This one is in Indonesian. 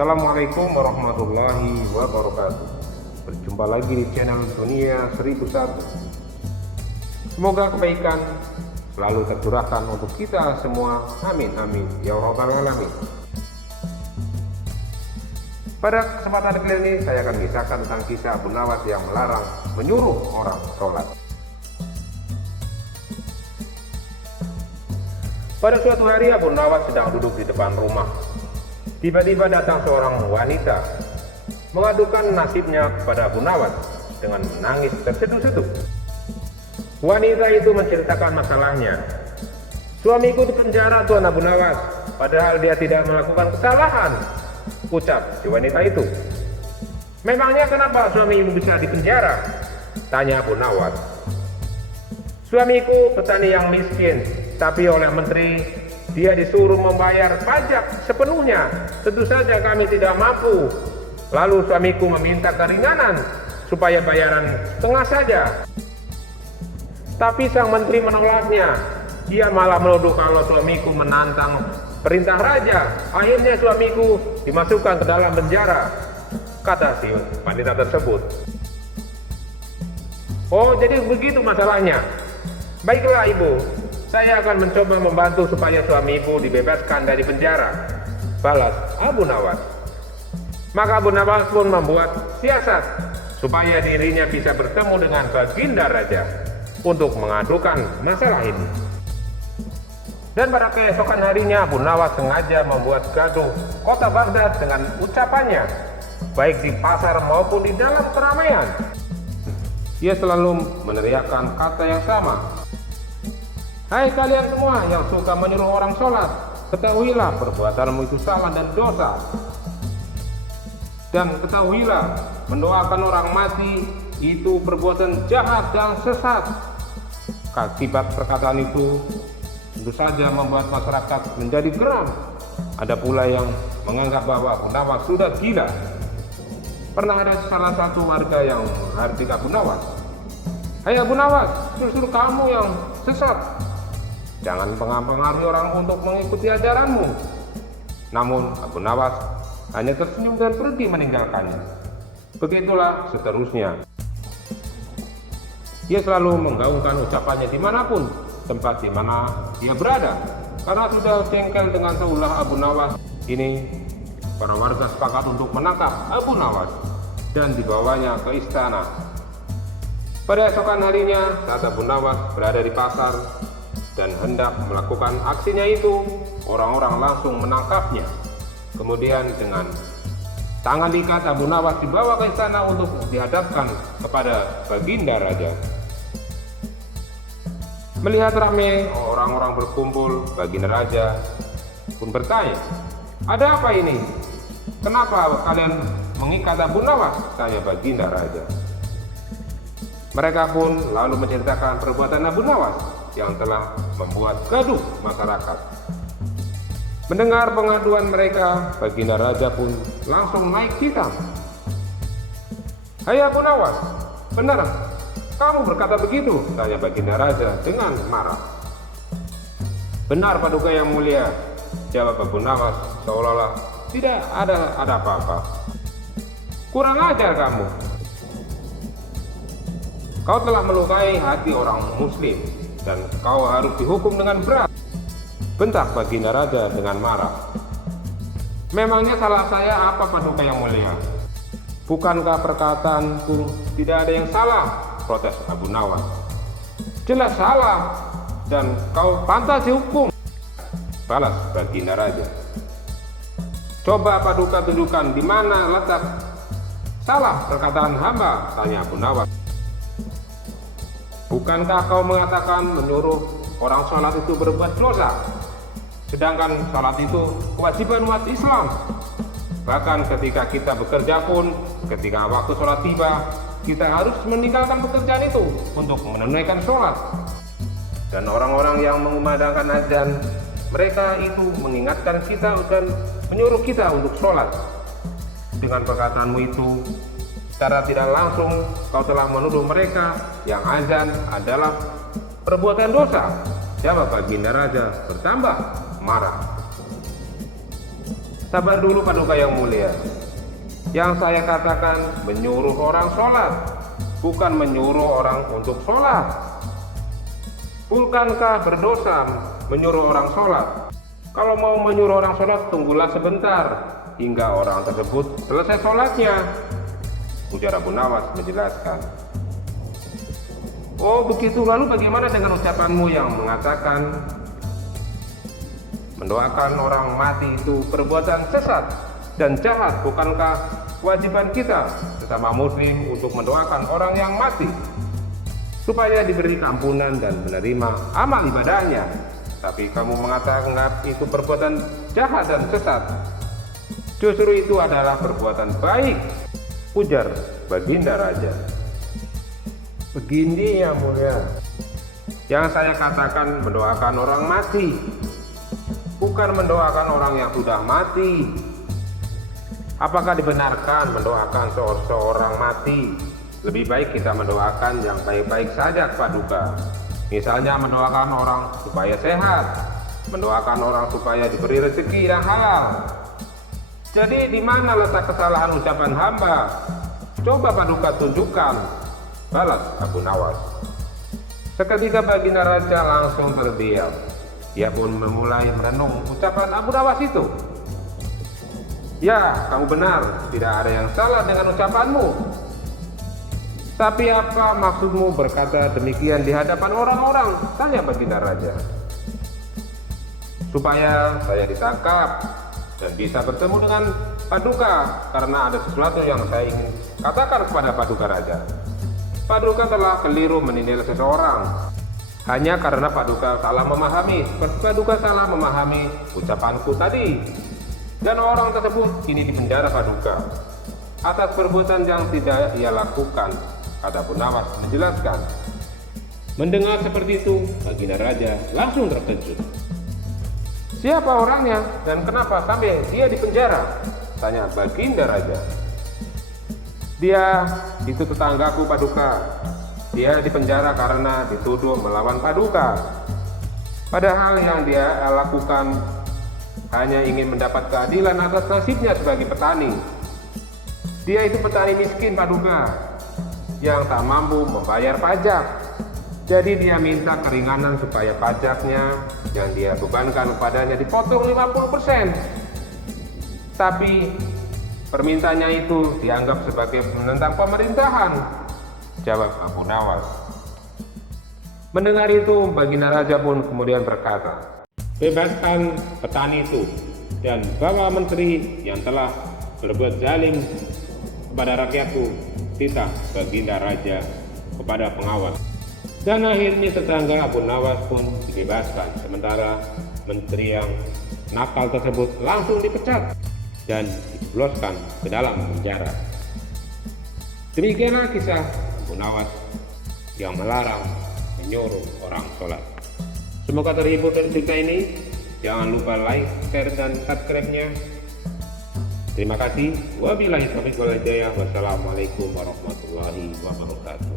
Assalamualaikum warahmatullahi wabarakatuh. Berjumpa lagi di channel Dunia 1001. Semoga kebaikan selalu tercurahkan untuk kita semua. Amin amin ya rabbal alamin. Pada kesempatan kali ini saya akan kisahkan tentang kisah Abu Nawas yang melarang menyuruh orang sholat. Pada suatu hari Abu Nawas sedang duduk di depan rumah. Tiba-tiba datang seorang wanita mengadukan nasibnya kepada Abu Nawas dengan menangis terseduh-seduh. Wanita itu menceritakan masalahnya. "Suamiku di penjara, Tuan Abu Nawas, padahal dia tidak melakukan kesalahan," ucap si wanita itu. "Memangnya kenapa suamimu bisa di penjara?" tanya Abu Nawas. "Suamiku petani yang miskin, tapi oleh menteri dia disuruh membayar pajak sepenuhnya. Tentu saja kami tidak mampu. Lalu suamiku meminta keringanan supaya bayaran setengah saja. Tapi sang menteri menolaknya. Dia malah menuduh kalau suamiku menantang perintah raja. Akhirnya suamiku dimasukkan ke dalam penjara," kata si wanita tersebut. "Oh, jadi begitu masalahnya. Baiklah ibu, saya akan mencoba membantu supaya suami ibu dibebaskan dari penjara," balas Abu Nawas. Maka Abu Nawas pun membuat siasat supaya dirinya bisa bertemu dengan baginda raja untuk mengadukan masalah ini. Dan pada keesokan harinya Abu Nawas sengaja membuat gaduh kota Baghdad dengan ucapannya, baik di pasar maupun di dalam keramaian. Ia selalu meneriakkan kata yang sama. "Hai kalian semua yang suka menyuruh orang sholat, ketahuilah perbuatanmu itu salah dan dosa. Dan ketahuilah mendoakan orang mati itu perbuatan jahat dan sesat." Akibat perkataan itu tentu saja membuat masyarakat menjadi geram. Ada pula yang menganggap bahwa Abu Nawas sudah gila. Pernah ada salah satu warga yang menghardik Abu Nawas. "Hai Abu Nawas, justru kamu yang sesat. Jangan pengaruhi orang untuk mengikuti ajaranmu." Namun Abu Nawas hanya tersenyum dan pergi meninggalkannya. Begitulah seterusnya. Dia selalu menggaungkan ucapannya dimanapun tempat di mana dia berada. Karena sudah jengkel dengan ulah Abu Nawas ini, para warga sepakat untuk menangkap Abu Nawas dan dibawanya ke istana. Pada esokan harinya, saat Abu Nawas berada di pasar dan hendak melakukan aksinya itu, orang-orang langsung menangkapnya. Kemudian dengan tangan diikat, Abu Nawas dibawa ke istana untuk dihadapkan kepada baginda raja. Melihat ramai orang-orang berkumpul, baginda raja pun bertanya, "Ada apa ini? Kenapa kalian mengikat Abu Nawas?" tanya baginda raja. Mereka pun lalu menceritakan perbuatan Abu Nawas yang telah membuat gaduh masyarakat. Mendengar pengaduan mereka, baginda raja pun langsung naik pitam. "Hai Abu Nawas, benar kamu berkata begitu?" tanya baginda raja dengan marah. "Benar Paduka yang mulia," jawab Abu Nawas seolah-olah tidak ada apa-apa. "Kurang ajar kamu. Kau telah melukai hati orang muslim dan kau harus dihukum dengan berat," bentak baginda raja dengan marah. "Memangnya salah saya apa Paduka yang mulia? Bukankah perkataanku tidak ada yang salah?" protes Abu Nawas. "Jelas salah dan kau pantas dihukum," balas baginda raja. "Coba Paduka tunjukkan di mana letak salah perkataan hamba," tanya Abu Nawas. "Bukankah kau mengatakan menyuruh orang sholat itu berbuat dosa? Sedangkan sholat itu kewajiban umat Islam. Bahkan ketika kita bekerja pun, ketika waktu sholat tiba, kita harus meninggalkan pekerjaan itu untuk menunaikan sholat. Dan orang-orang yang mengumandangkan azan, mereka itu mengingatkan kita dan menyuruh kita untuk sholat. Dengan perkataanmu itu, secara tidak langsung kau telah menuduh mereka yang azan adalah perbuatan dosa," jawab baginda raja bertambah marah. Sabar dulu Paduka yang mulia. Yang saya katakan menyuruh orang sholat, bukan menyuruh orang untuk sholat. Bukankah berdosa menyuruh orang sholat? Kalau mau menyuruh orang sholat, tunggulah sebentar hingga orang tersebut selesai sholatnya, ujar Abu Nawas menjelaskan. Oh begitu, lalu bagaimana dengan ucapanmu yang mengatakan mendoakan orang mati itu perbuatan sesat dan jahat? Bukankah kewajiban kita sesama muslim untuk mendoakan orang yang mati supaya diberi ampunan dan menerima amal ibadahnya? Tapi kamu mengatakan itu perbuatan jahat dan sesat. Justru itu adalah perbuatan baik, ujar Baginda Raja. Begini yang mulia, yang saya katakan mendoakan orang mati, bukan mendoakan orang yang sudah mati. Apakah dibenarkan mendoakan seorang mati? Lebih baik kita mendoakan yang baik-baik saja, Paduka. Misalnya mendoakan orang supaya sehat, mendoakan orang supaya diberi rezeki yang halal. Jadi di mana letak kesalahan ucapan hamba? Coba Paduka tunjukkan, balas Abu Nawas. Seketika Baginda Raja langsung terdiam. Ia pun memulai merenung ucapan Abu Nawas itu. Ya, kamu benar, tidak ada yang salah dengan ucapanmu. Tapi apa maksudmu berkata demikian di hadapan orang-orang? Tanya Baginda Raja. Supaya saya ditangkap dan bisa bertemu dengan Paduka, karena ada sesuatu yang saya ingin katakan kepada Paduka Raja. Paduka telah keliru menilai seseorang hanya karena Paduka salah memahami. Paduka salah memahami ucapanku tadi, dan orang tersebut kini dipenjara Paduka atas perbuatan yang tidak ia lakukan, kata Abu Nawas menjelaskan. Mendengar seperti itu, Baginda Raja langsung terkejut. Siapa orangnya dan kenapa sampai dia dipenjara? Tanya Baginda Raja. Dia itu tetanggaku Paduka. Dia dipenjara karena dituduh melawan Paduka. Padahal yang dia lakukan hanya ingin mendapat keadilan atas nasibnya sebagai petani. Dia itu petani miskin Paduka, yang tak mampu membayar pajak. Jadi dia minta keringanan supaya pajaknya yang dia bebankan kepadanya dipotong 50%. Tapi permintaannya itu dianggap sebagai menentang pemerintahan, jawab Abu Nawas. Mendengar itu, Baginda Raja pun kemudian berkata, bebaskan petani itu dan bawa menteri yang telah berbuat zalim kepada rakyatku, titah Baginda Raja kepada pengawas. Dan akhirnya tetangga Abu Nawas pun dibebaskan, sementara menteri yang nakal tersebut langsung dipecat dan dijebloskan ke dalam penjara. Demikianlah kisah Abu Nawas yang melarang menyuruh orang sholat. Semoga terhibur dari cerita ini. Jangan lupa like, share, dan subscribe-nya. Terima kasih. Wabillahi taufiq wal hidayah. Wassalamualaikum warahmatullahi wabarakatuh.